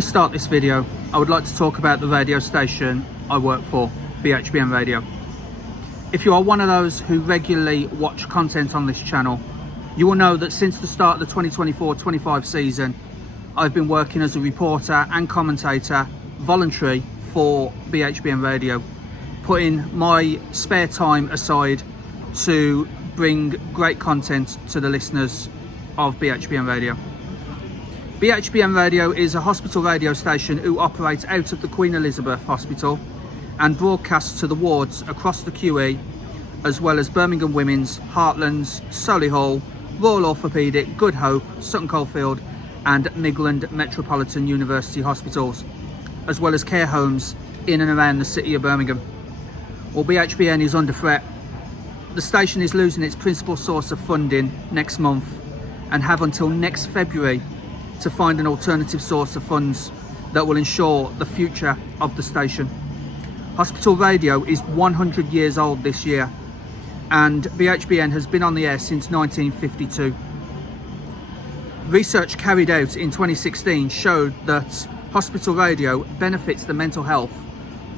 we start this video, I would like to talk about the radio station I work for, BHBN Radio. If you are one of those who regularly watch content on this channel, you will know that since the start of the 2024-25 season, I've been working as a reporter and commentator, voluntary, for BHBN Radio, putting my spare time aside to bring great content to the listeners of BHBN Radio. BHBN Radio is a hospital radio station who operates out of the Queen Elizabeth Hospital and broadcasts to the wards across the QE, as well as Birmingham Women's, Heartlands, Solihull, Royal Orthopaedic, Good Hope, Sutton Coldfield and Midland Metropolitan University hospitals, as well as care homes in and around the city of Birmingham. Well, BHBN is under threat. The station is losing its principal source of funding next month and have until next February to find an alternative source of funds that will ensure the future of the station. Hospital radio is 100 years old this year, and BHBN has been on the air since 1952. Research carried out in 2016 showed that hospital radio benefits the mental health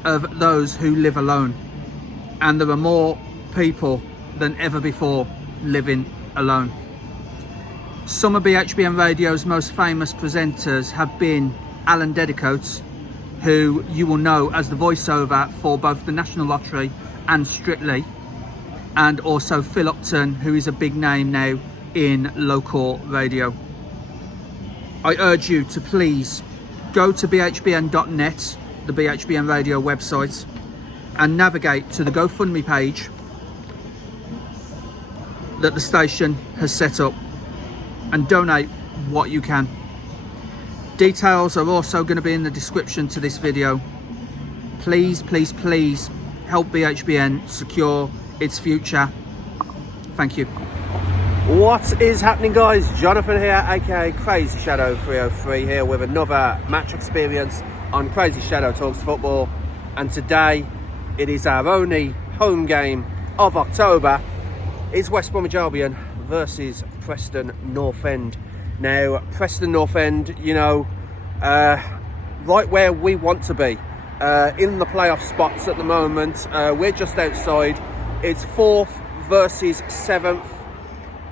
of those who live alone, and there are more people than ever before living alone. Some of BHBN Radio's most famous presenters have been Alan Dedicoats, who you will know as the voiceover for both the National Lottery and Strictly, and also Phil Upton, who is a big name now in local radio. I urge you to please go to bhbn.net, the BHBN Radio website, and navigate to the GoFundMe page that the station has set up and donate what you can. Details are also going to be in the description to this video. Please, please, please help BHBN secure its future. Thank you. What is happening, guys? Jonathan here, aka Crazy Shadow 303, here with another match experience on Crazy Shadow Talks Football, and today it is our only home game of October. It's West Bromwich Albion versus Preston North End. Now, Preston North End, you know, right where we want to be, in the playoff spots at the moment. We're just outside. It's 4th versus 7th,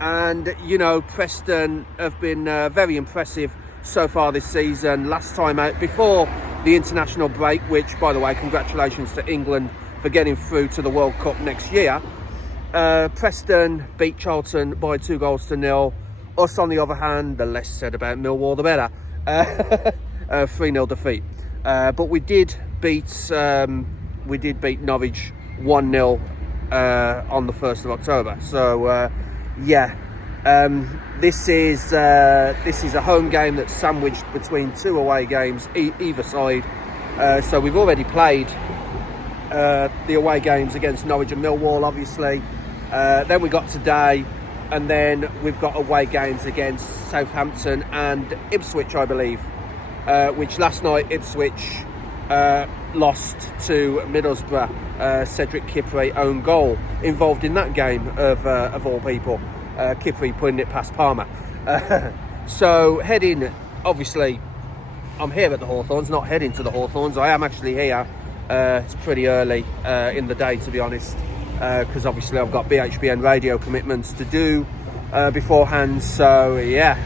and you know, Preston have been very impressive so far this season. Last time out before the international break, which, by the way, congratulations to England for getting through to the World Cup next year. Preston beat Charlton by 2-0. Us, on the other hand, the less said about Millwall, the better. 3-0 defeat. But we did beat Norwich 1-0 on the 1st of October. So yeah, this is a home game that's sandwiched between two away games either side. So we've already played the away games against Norwich and Millwall, obviously. Then we got today, and then we've got away games against Southampton and Ipswich, I believe, which last night Ipswich lost to Middlesbrough. Cedric Kipre own goal involved in that game, of all people. Kipre putting it past Palmer. So heading, obviously, I'm here at the Hawthorns, not heading to the Hawthorns. I am actually here. It's pretty early in the day, to be honest, because obviously I've got BHBN radio commitments to do beforehand. So yeah,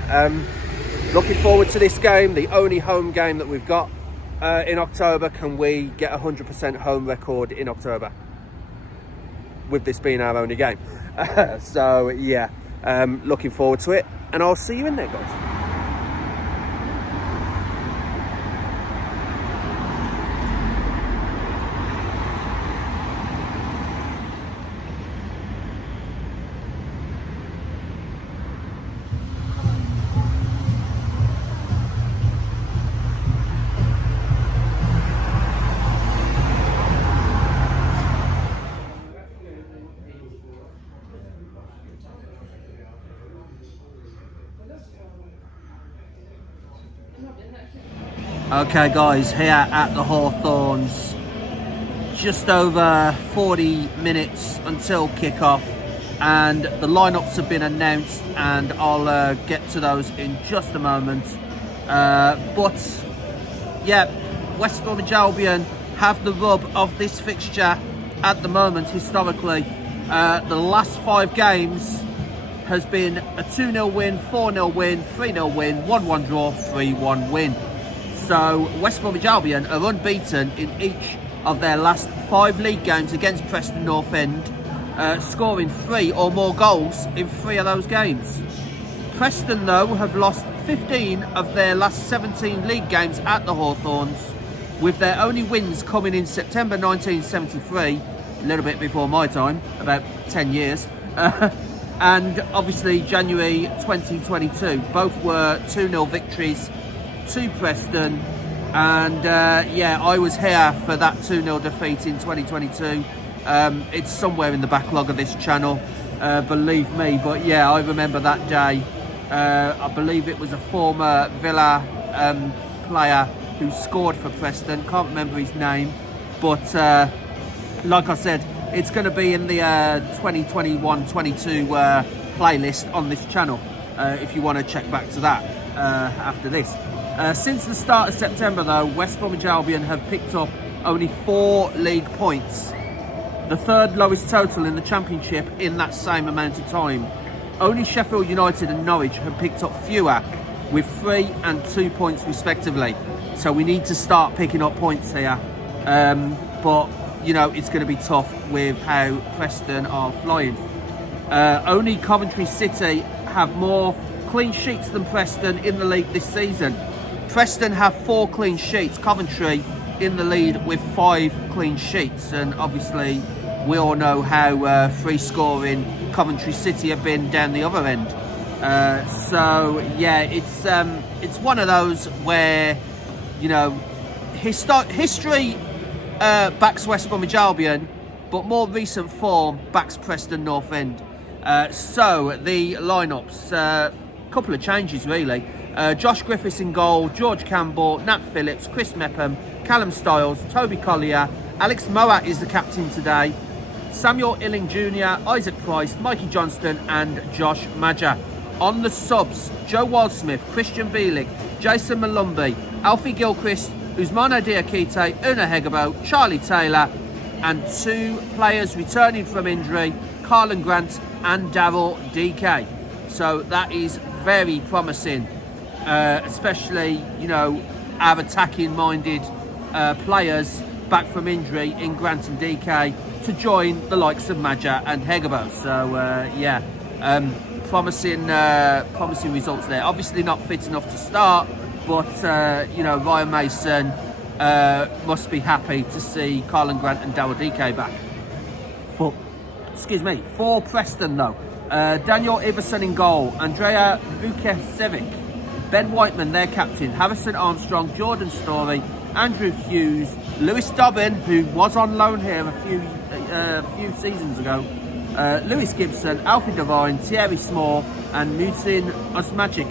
looking forward to this game, the only home game that we've got in October. Can we get 100% home record in October, with this being our only game? So yeah, looking forward to it, and I'll see you in there, guys. Okay guys, here at the Hawthorns, just over 40 minutes until kickoff, and the lineups have been announced, and I'll get to those in just a moment. But yeah, West Bromwich Albion have the rub of this fixture at the moment. Historically, the last 5 games has been a 2-0 win, 4-0 win, 3-0 win, 1-1 draw, 3-1 win. So West Bromwich Albion are unbeaten in each of their last 5 league games against Preston North End, scoring 3 or more goals in 3 of those games. Preston, though, have lost 15 of their last 17 league games at the Hawthorns, with their only wins coming in September 1973, a little bit before my time, about 10 years, and obviously January 2022. Both were 2-0 victories to Preston, and yeah, I was here for that 2-0 defeat in 2022. It's somewhere in the backlog of this channel, believe me, but yeah, I remember that day. I believe it was a former Villa player who scored for Preston, can't remember his name, but like I said, it's going to be in the 2021-22 playlist on this channel, if you want to check back to that after this. Since the start of September, though, West Bromwich Albion have picked up only 4 league points, the 3rd lowest total in the Championship in that same amount of time. Only Sheffield United and Norwich have picked up fewer, with 3 and 2 points respectively. So we need to start picking up points here. But, you know, it's going to be tough with how Preston are flying. Only Coventry City have more clean sheets than Preston in the league this season. Preston have 4 clean sheets, Coventry in the lead with 5 clean sheets, and obviously we all know how free scoring Coventry City have been down the other end. So yeah, it's one of those where, you know, history backs West Bromwich Albion, but more recent form backs Preston North End. So the lineups, couple of changes really. Josh Griffiths in goal, George Campbell, Nat Phillips, Chris Mepham, Callum Stiles, Toby Collier, Alex Moat is the captain today, Samuel Illing Jr., Isaac Price, Mikey Johnston and Josh Madger. On the subs, Joe Wildsmith, Christian Bielik, Jason Malumbi, Alfie Gilchrist, Usmane Diakite, Una Hegabo, Charlie Taylor, and 2 players returning from injury, Carlin Grant and Daryl DK. So that is very promising, especially, you know, our attacking minded players back from injury in Grant and DK to join the likes of Madger and Hegabo. So yeah, promising results there. Obviously not fit enough to start, but you know, Ryan Mason must be happy to see Carlin Grant and Daryl DK back. For Preston though, Daniel Iverson in goal, Andrea Vukasevic, Ben Whiteman their captain, Harrison Armstrong, Jordan Story, Andrew Hughes, Lewis Dobbin, who was on loan here a few seasons ago, Lewis Gibson, Alfie Devine, Thierry Small and Mutin Osmajic.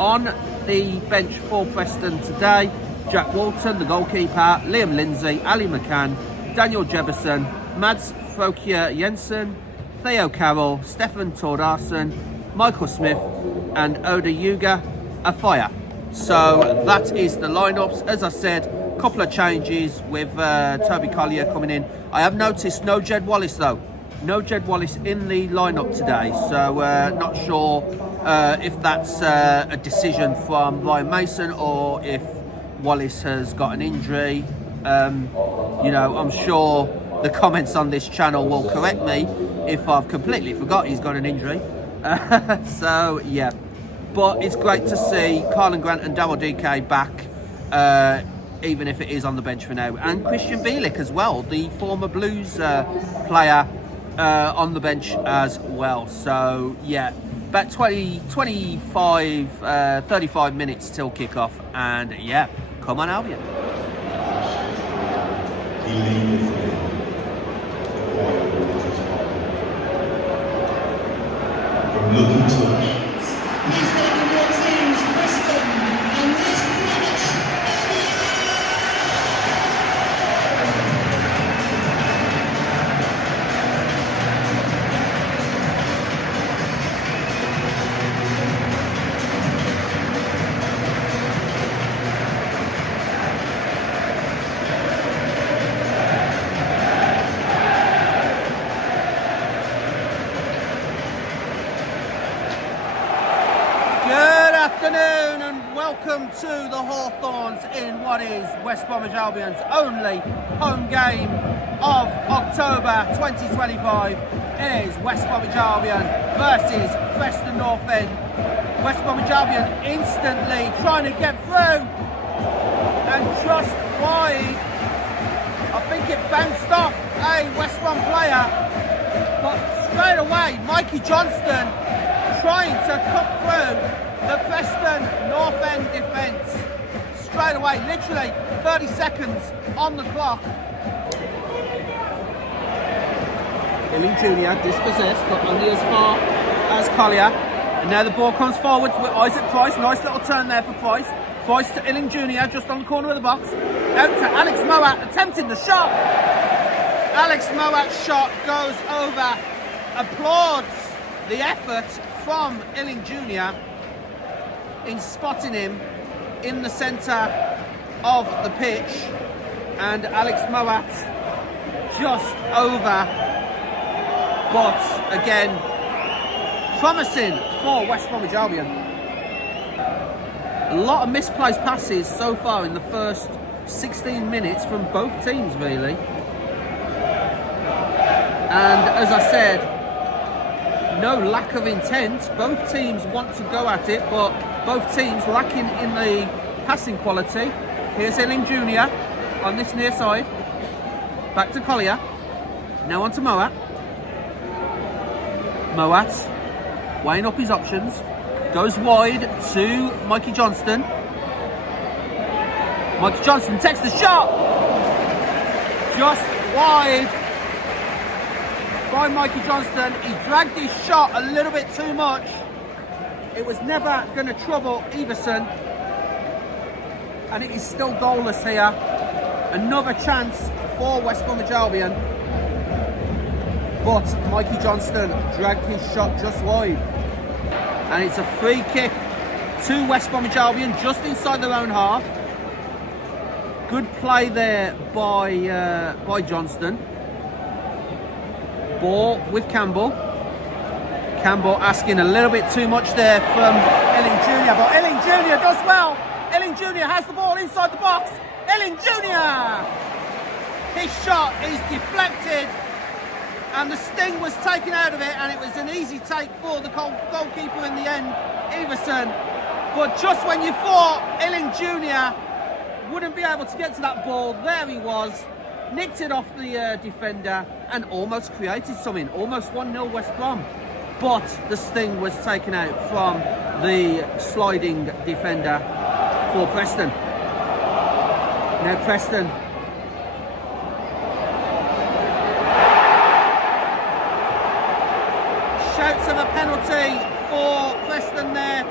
On the bench for Preston today, Jack Walton, the goalkeeper, Liam Lindsay, Ali McCann, Daniel Jefferson, Mads Frokier Jensen, Theo Carroll, Stefan Tordarson, Michael Smith and Oda Yuga Afire. So that is the lineups. As I said, a couple of changes with Toby Collier coming in. I have noticed no Jed Wallace though. No Jed Wallace in the lineup today. So not sure if that's a decision from Ryan Mason or if Wallace has got an injury. You know, I'm sure the comments on this channel will correct me if I've completely forgot he's got an injury. So yeah, but it's great to see Carlin Grant and Daryl DK back, even if it is on the bench for now, and Christian Bielik as well, the former Blues player, on the bench as well. So yeah, about 35 minutes till kickoff, and yeah, come on Albion. Looking touch. He's taking your teams, Preston and West Bromwich. afternoon and welcome to the Hawthorns in what is West Bromwich Albion's only home game of October 2025. It is West Bromwich Albion versus Preston North End. West Bromwich Albion instantly trying to get through and just wide. I think it bounced off a West Brom player, but straight away Mikey Johnston trying to cut through the Preston North End defence. Straight away, literally 30 seconds on the clock. Ellis Jr. dispossessed, but only as far as Collier. And now the ball comes forward with Isaac Price. Nice little turn there for Price. Price to Ellis Jr. just on the corner of the box. Out to Alex Moat attempting the shot. Alex Moat's shot goes over. Applauds the effort from Ellis Jr. in spotting him in the centre of the pitch, and Alex Moat just over, but again promising for West Bromwich Albion. A lot of misplaced passes so far in the first 16 minutes from both teams really, and as I said, no lack of intent. Both teams want to go at it, but both teams lacking in the passing quality. Here's Ellis Jr. on this near side. Back to Collier. Now on to Moat. Moat weighing up his options. Goes wide to Mikey Johnston. Mikey Johnston takes the shot. Just wide by Mikey Johnston. He dragged his shot a little bit too much. It was never going to trouble Everson, and it is still goalless here. Another chance for West Bromwich Albion, but Mikey Johnston dragged his shot just wide, and it's a free kick to West Bromwich Albion just inside their own half. Good play there by Johnston. Ball with Campbell. Campbell asking a little bit too much there from Ellis Jr. But Ellis Jr. does well. Ellis Jr. has the ball inside the box. Ellis Jr. His shot is deflected and the sting was taken out of it, and it was an easy take for the goalkeeper in the end, Everson. But just when you thought Ellis Jr. wouldn't be able to get to that ball, there he was. Nicked it off the defender and almost created something. Almost 1-0 West Brom. But the sting was taken out from the sliding defender for Preston. Now Preston. Shouts of a penalty for Preston there,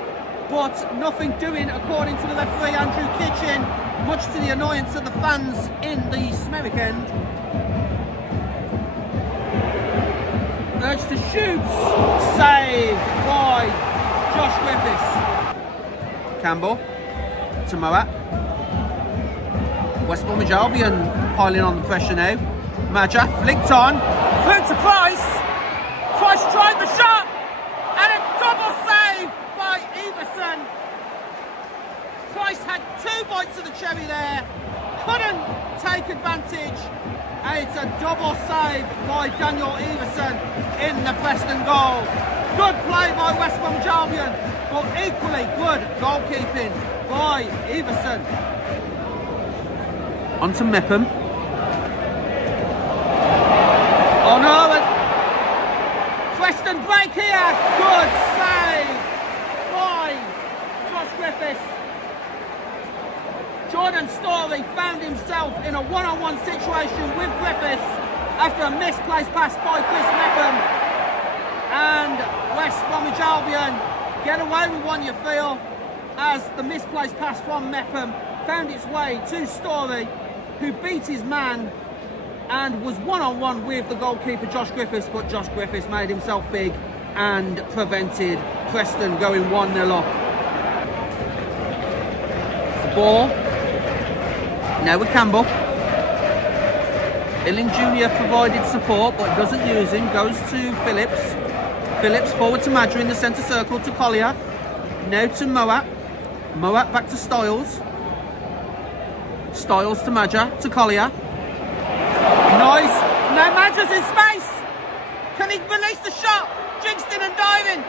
but nothing doing according to the referee Andrew Kitchen, much to the annoyance of the fans in the Smerick end. Urge to shoot, saved by Josh Griffiths. Campbell to Moat. West Bromwich Albion piling on the pressure now. Madja flicked on, through to Price. Price tried the shot, and a double save by Everson. Price had 2 bites of the cherry there, couldn't take advantage, and it's a double save by Daniel Everson in the Preston goal. Good play by West Bromwich Albion, but equally good goalkeeping by Everson. On to Mepham. Oh no, Preston break here. Good save by Josh Griffiths. Jordan Storey found himself in a one-on-one situation with Griffiths after a misplaced pass by Chris Mepham. And West Bromwich Albion get away with one, you feel, as the misplaced pass from Mepham found its way to Storey, who beat his man and was one-on-one with the goalkeeper Josh Griffiths, but Josh Griffiths made himself big and prevented Preston going 1-0 up. The ball now with Campbell. Ellis Jr. provided support but doesn't use him, goes to Phillips. Phillips forward to Madja in the centre circle to Collier. Now to Moat. Moat back to Styles. Styles to Madger, to Collier. Nice. Now Madger's in space. Can he release the shot? Jingston and diving.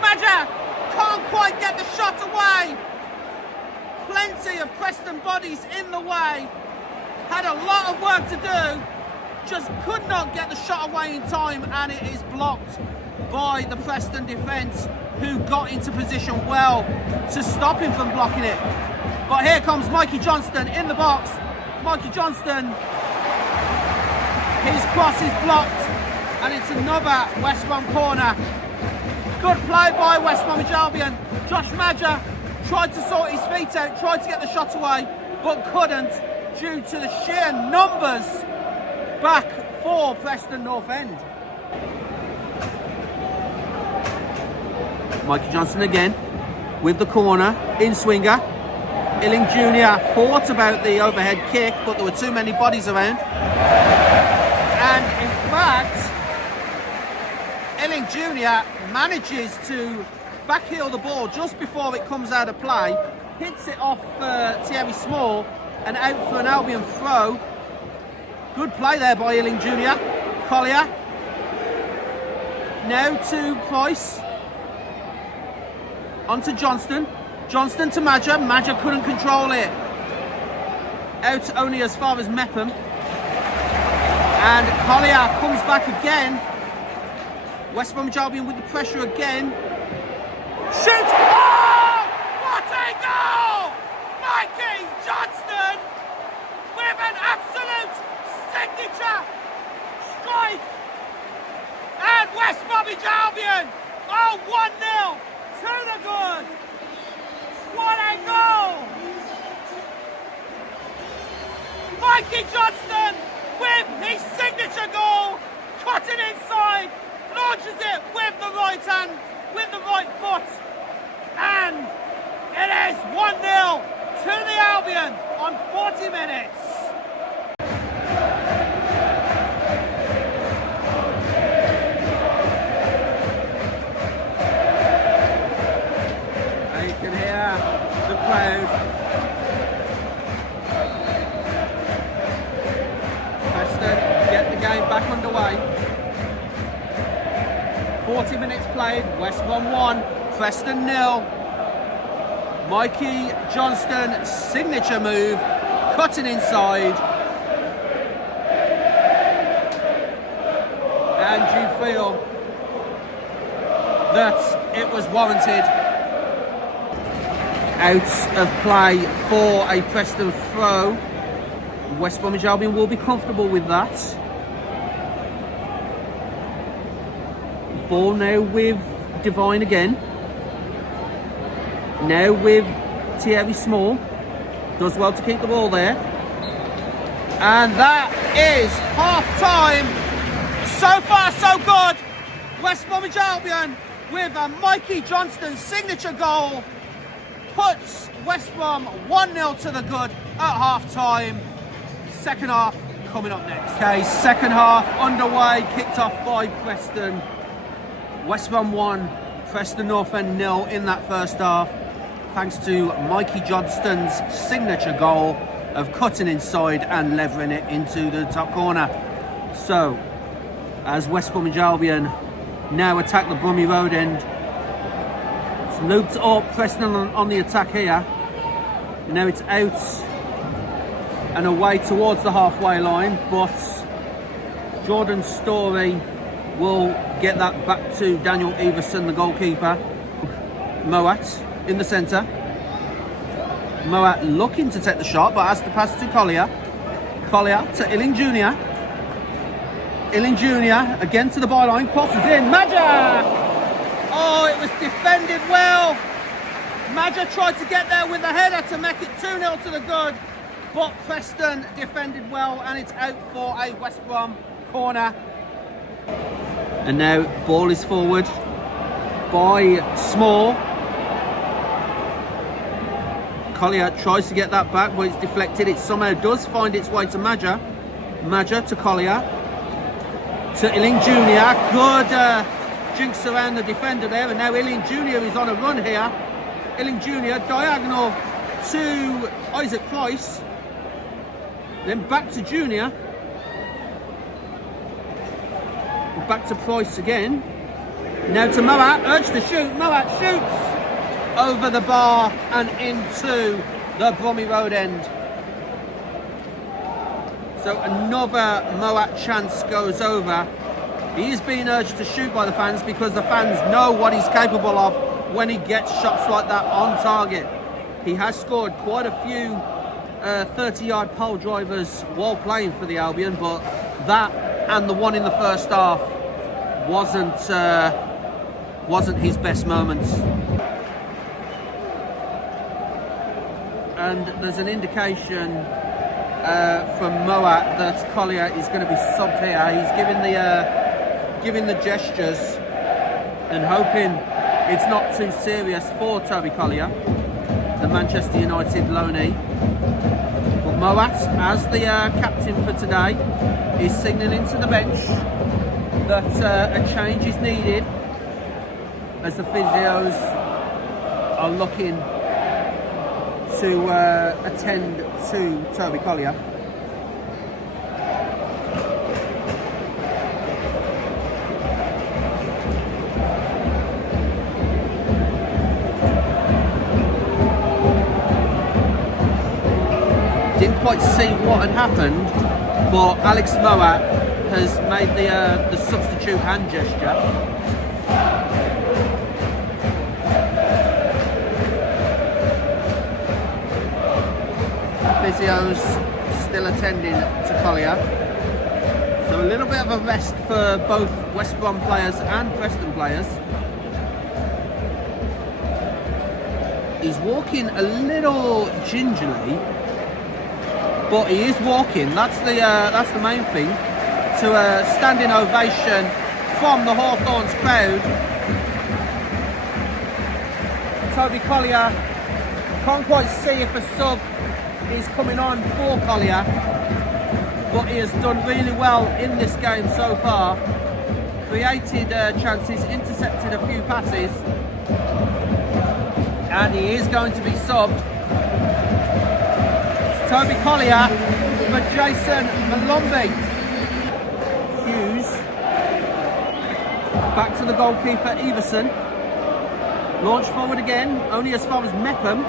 Madger can't quite get the shot away. Plenty of Preston bodies in the way. Had a lot of work to do. Just could not get the shot away in time, and it is blocked by the Preston defence, who got into position well to stop him from blocking it. But here comes Mikey Johnston in the box. Mikey Johnston, his cross is blocked, and it's another West Brom corner. Good play by West Bromwich Albion. Josh Madger tried to sort his feet out, tried to get the shot away, but couldn't due to the sheer numbers back for Preston North End. Mikey Johnson again with the corner in swinger. Illing Jr. thought about the overhead kick, but there were too many bodies around. And in fact, Illing Jr. manages to backheel the ball just before it comes out of play, hits it off Thierry Small and out for an Albion throw. Good play there by Illing Jr. Collier. Now to Price. On to Johnston. Johnston to Madger. Madger couldn't control it. Out only as far as Mepham. And Collier comes back again. West Bromwich Albion with the pressure again. Shoot! Oh! What a goal! Mikey Johnston with an absolute signature strike. And West Bromwich Albion are 1-0 to the good. What a goal! Mikey Johnston with his signature goal, cutting inside, launches it with the right hand, with the right foot, and it is 1-0 to the Albion on 40 minutes. And you can hear the crowd. Preston get the game back underway. 40 minutes played, West Brom 1, Preston 0. Mikey Johnston, signature move, cutting inside. And you feel that it was warranted. Out of play for a Preston throw. West Bromwich Albion will be comfortable with that. Ball now with Divine again. Now with Thierry Small. Does well to keep the ball there. And that is half time. So far so good. West Bromwich Albion with a Mikey Johnston signature goal puts West Brom 1-0 to the good at half time. Second half coming up next. Okay, second half underway, kicked off by Preston. West Brom 1, Preston North End 0 in that first half, thanks to Mikey Johnston's signature goal of cutting inside and levering it into the top corner. So, as West Bromwich Albion now attack the Brummy Road end, it's looped up, Preston on the attack here. Now it's out and away towards the halfway line, but Jordan Story will get that back to Daniel Everson, the goalkeeper. Moat in the centre. Moat looking to take the shot, but has to pass to Collier. Collier to Illing Jr. Illing Jr. again to the byline, crosses in. Madger! Oh, it was defended well. Madger tried to get there with the header to make it 2-0 to the good, but Preston defended well, and it's out for a West Brom corner. And now ball is forward by Small. Collier tries to get that back, but it's deflected. It somehow does find its way to Madger. Madger to Collier. To Illing Jr. Good jinx around the defender there, and now Illing Jr. is on a run here. Illing Jr. diagonal to Isaac Price. Then back to Junior. Back to Price again. Now to Moat, urge to shoot. Moat shoots over the bar and into the Brommy Road end. So another Moat chance goes over. He is being urged to shoot by the fans because the fans know what he's capable of when he gets shots like that on target. He has scored quite a few 30-yard pole drivers while playing for the Albion, but that and the one in the first half wasn't his best moments. And there's an indication from Moat that Collier is going to be subbed here. He's giving the gestures and hoping it's not too serious for Toby Collier, the Manchester United loanee. But Moat, as the captain for today, is signalling to the bench that a change is needed as the physios are looking to attend to Toby Collier. Didn't quite see what had happened, but Alex Moat has made the substitute hand gesture. Physios still attending to Collier. So a little bit of a rest for both West Brom players and Preston players. He's walking a little gingerly, but he is walking. That's the main thing. To a standing ovation from the Hawthorns crowd. Toby Collier, can't quite see if a sub is coming on for Collier, but he has done really well in this game so far. Created chances, intercepted a few passes, and he is going to be subbed. It's Toby Collier for Jason Malombi. Hughes back to the goalkeeper Everson. Launch forward again, only as far as Mepham.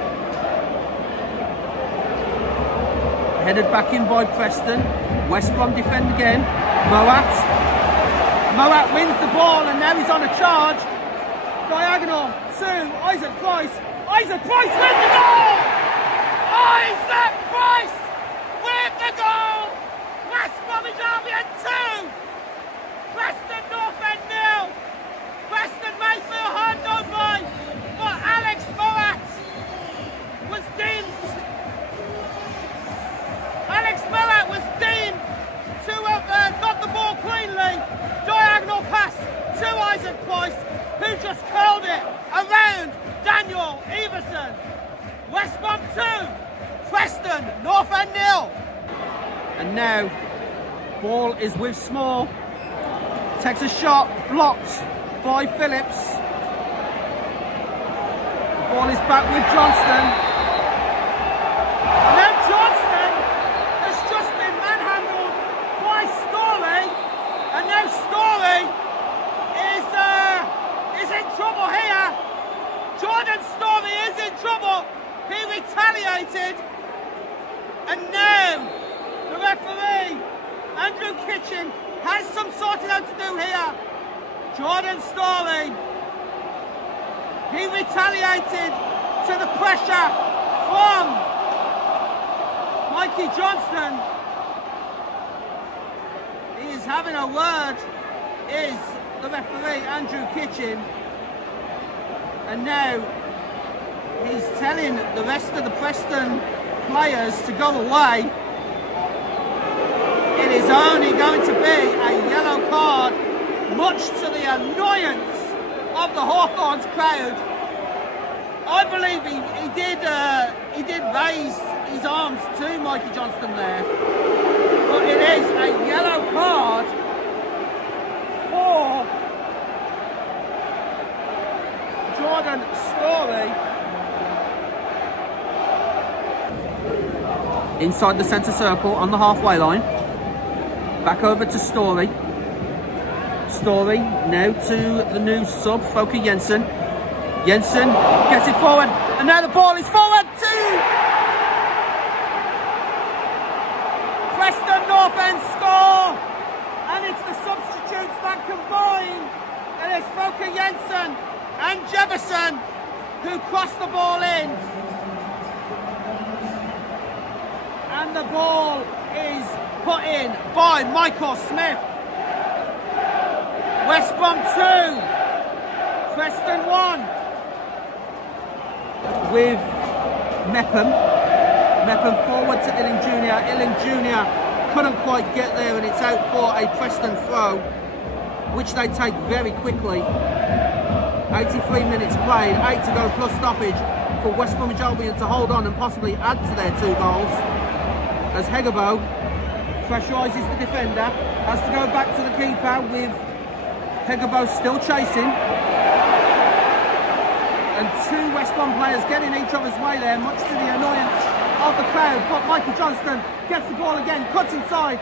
Headed back in by Preston. West Brom defend again. Moat wins the ball and now he's on a charge. Diagonal to Isaac Price. Isaac Price with the goal! Isaac Price with the goal! West Bromwich Albion 2! Preston North End 0! Preston Mayfield hard done by, but Alex Moat was deemed to have got the ball cleanly. Diagonal pass to Isaac Price, who just curled it around Daniel Everson. West Brom 2, Preston North End 0. And now, ball is with Small. Takes a shot, blocked by Phillips. The ball is back with Johnston. Now Johnston has just been manhandled by Storey, and now Storey is in trouble here. Jordan Storey is in trouble. He retaliated, and now the referee Andrew Kitchen has some sorting out to do here. Jordan Storey, he retaliated to the pressure from Mikey Johnston. He is having a word, is the referee Andrew Kitchen, and now he's telling the rest of the Preston players to go away. It is only going to be a yellow card, much to the annoyance of the Hawthorns crowd. I believe he did raise his arms to Mikey Johnston there, but it is a yellow card for Jordan Storey. inside the centre circle on the halfway line. Back over to Story. Story now to the new sub, Foka Jensen. Jensen gets it forward, and now the ball is forward to Preston North End score, and it's the substitutes that combine. And it's Foka Jensen and Jefferson who cross the ball in, and the ball is put in by Michael Smith. West Brom 2, Preston 1. With Mepham forward to Illing Jr. Illing Jr. couldn't quite get there, and it's out for a Preston throw, which they take very quickly. 83 minutes played, 8 to go plus stoppage for West Bromwich Albion to hold on and possibly add to their 2 goals. As Hegebo pressurises the defender, has to go back to the keeper with Hegebo still chasing. And 2 West Brom players getting each other's way there, much to the annoyance of the crowd. But Michael Johnston gets the ball again, cuts inside,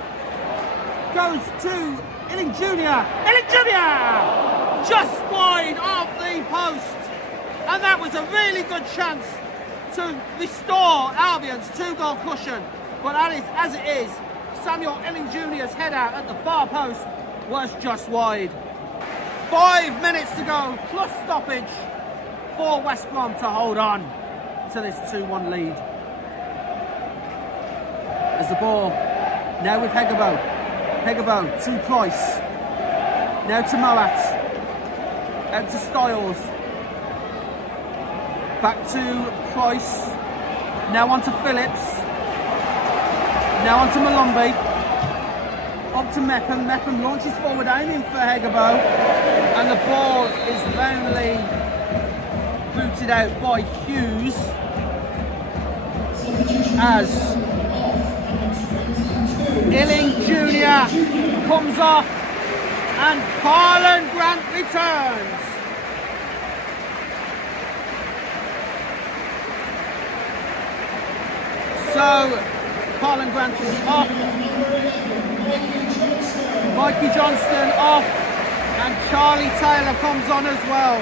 goes to Illing Jr. Illing Jr. just wide of the post. And that was a really good chance to restore Albion's 2-goal cushion. But as it is, Samuel Illing Jr.'s header at the far post was just wide. 5 minutes to go, plus stoppage for West Brom to hold on to this 2-1 lead. As the ball now with Hegebo. Hegebo to Price. Now to Moat. Out to Styles. Back to Price. Now on to Phillips. Now on to Malombi. Up to Mepham. Mepham launches forward, aiming for Hegebo. And the ball is roundly booted out by Hughes. As Illing Jr. comes off and Harlan Grant returns. So Harlan Grant is off, Mikey Johnston off, and Charlie Taylor comes on as well.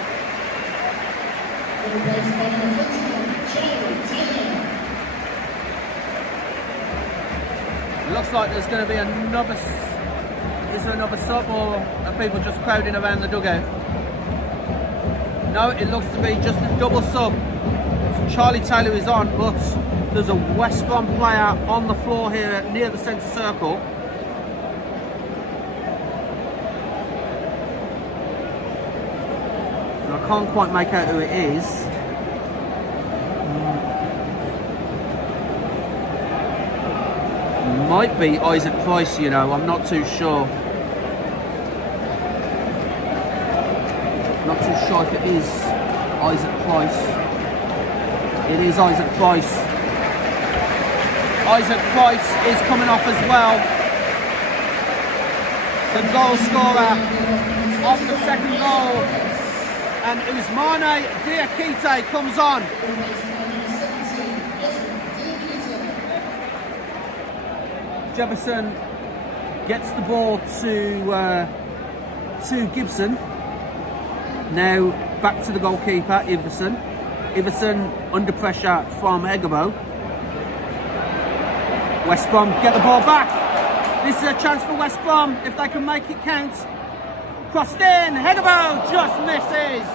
It looks like there's going to be another. Is there another sub, or are people just crowding around the dugout? No, it looks to be just a double sub. So Charlie Taylor is on, but there's a West Brom player on the floor here near the centre circle. And I can't quite make out who it is. Might be Isaac Price, you know, I'm not too sure. Not too sure if it is Isaac Price. It is Isaac Price. Isaac Price is coming off as well. The goal scorer of the second goal. And Ousmane Diakite comes on. Jefferson gets the ball to Gibson. Now back to the goalkeeper, Iverson. Iverson under pressure from Hegebo. West Brom get the ball back. This is a chance for West Brom if they can make it count. Crossed in, Hegebo just misses.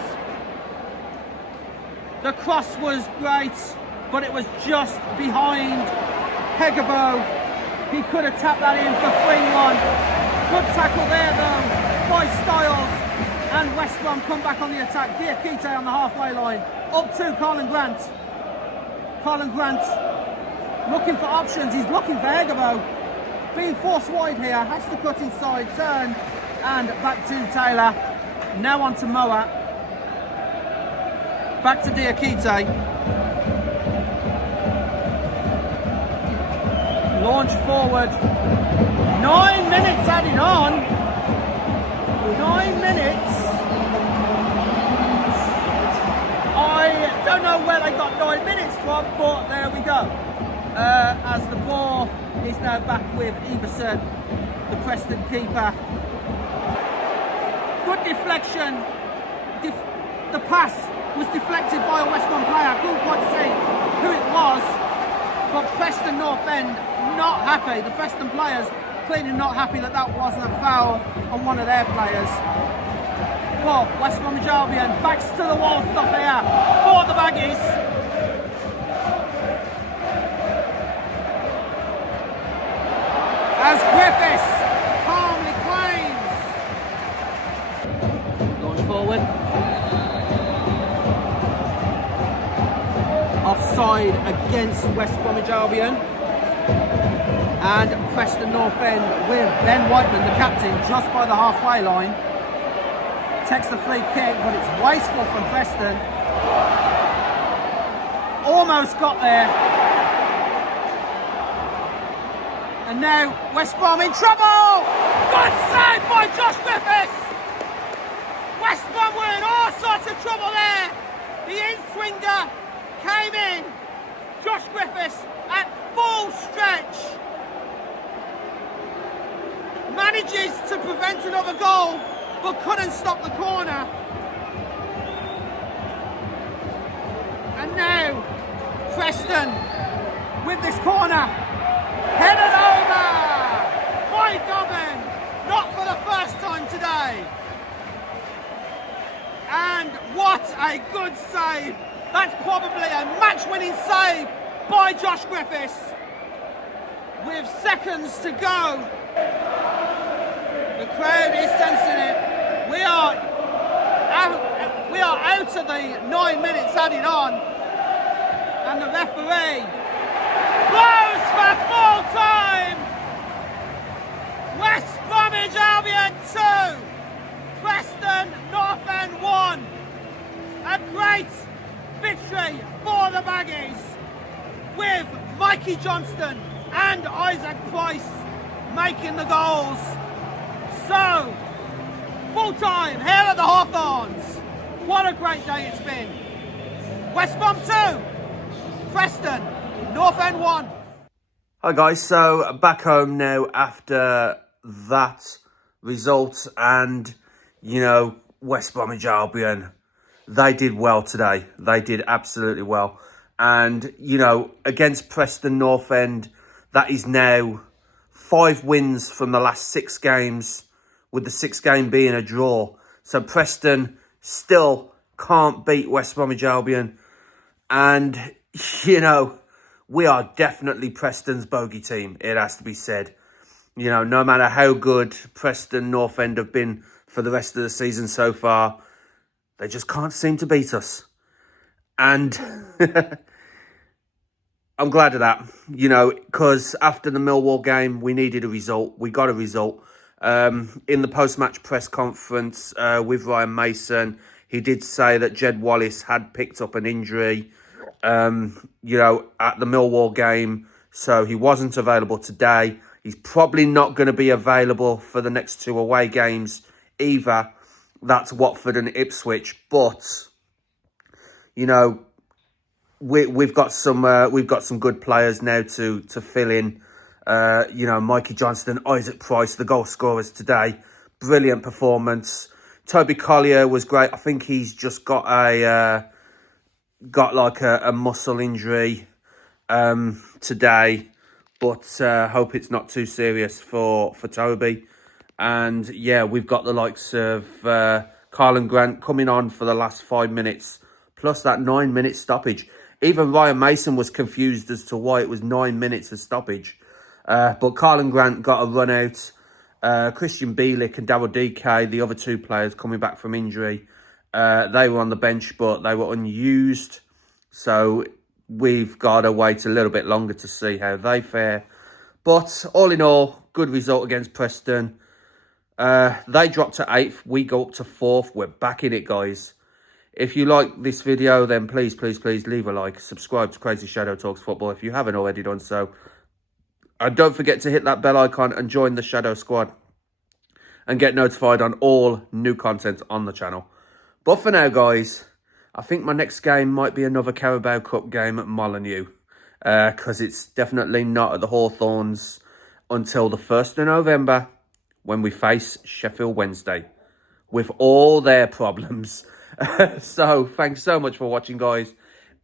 The cross was great, but it was just behind Hegebo. He could have tapped that in for 3-1. Good tackle there though by Styles. And West Brom come back on the attack. Diakite on the halfway line. Up to Colin Grant. Colin Grant looking for options. He's looking for Hegebo. Being forced wide here. Has to cut inside. Turn. And back to Taylor. Now on to Moat. Back to Diakite. Launch forward. 9 minutes added on. 9 minutes. I don't know where they got 9 minutes from, but there we go. as the ball is now back with Everson, the Preston keeper. Good deflection. The pass was deflected by a West Brom player. I couldn't quite see who it was, but Preston North End not happy. The Preston players clearly not happy that that wasn't a foul on one of their players. But West Bromwich Albion backs to the wall stuff here for the Baggies. As Griffiths calmly claims. Going forward. Offside against West Bromwich Albion. And Preston North End with Ben Whiteman, the captain, just by the halfway line. Takes the free kick, but it's wasteful from Preston. Almost got there. And now West Brom in trouble! Good save by Josh Griffiths! West Brom were in all sorts of trouble there. The in-swinger came in. Josh Griffiths at full stretch. Manages to prevent another goal, but couldn't stop the corner. And now Preston with this corner. Headed over by Dobbin, not for the first time today. And what a good save. That's probably a match-winning save by Josh Griffiths. With seconds to go. The crowd is sensing it. We are out of the 9 minutes added on. And the referee blows for full time. West Bromwich Albion 2, Preston North End 1. A great victory for the Baggies, with Mikey Johnston and Isaac Price making the goals. So, full time here at the Hawthorns. What a great day it's been. West Brom 2, Preston North End 1. Hi guys, so back home now after that result, and you know, West Bromwich Albion, they did well today. They did absolutely well. And you know, against Preston North End, that is now 5 wins from the last 6 games, with the 6th game being a draw. So Preston still can't beat West Bromwich Albion. And you know, we are definitely Preston's bogey team, it has to be said. You know, no matter how good Preston North End have been for the rest of the season so far, they just can't seem to beat us. And I'm glad of that, you know, because after the Millwall game, we needed a result. We got a result. In the post-match press conference with Ryan Mason, he did say that Jed Wallace had picked up an injury, you know, at the Millwall game. So he wasn't available today. He's probably not going to be available for the next 2 away games either. That's Watford and Ipswich. But, you know, we've got some good players now to fill in. You know, Mikey Johnston, Isaac Price, the goal scorers today. Brilliant performance. Toby Collier was great. I think he's just got a muscle injury today, but hope it's not too serious for Toby. And yeah, we've got the likes of Carlin Grant coming on for the last 5 minutes, plus that 9-minute stoppage. Even Ryan Mason was confused as to why it was 9 minutes of stoppage. But Carlin Grant got a run out. Christian Bielik and Darryl DK, the other 2 players coming back from injury, they were on the bench, but they were unused. So we've got to wait a little bit longer to see how they fare. But all in all, good result against Preston. They dropped to 8th. We go up to 4th. We're back in it, guys. If you like this video, then please, please, please leave a like. Subscribe to Crazy Shadow Talks Football if you haven't already done so. And don't forget to hit that bell icon and join the Shadow Squad. And get notified on all new content on the channel. But for now, guys, I think my next game might be another Carabao Cup game at Molineux. because it's definitely not at the Hawthorns until the 1st of November when we face Sheffield Wednesday with all their problems. So thanks so much for watching, guys,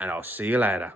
and I'll see you later.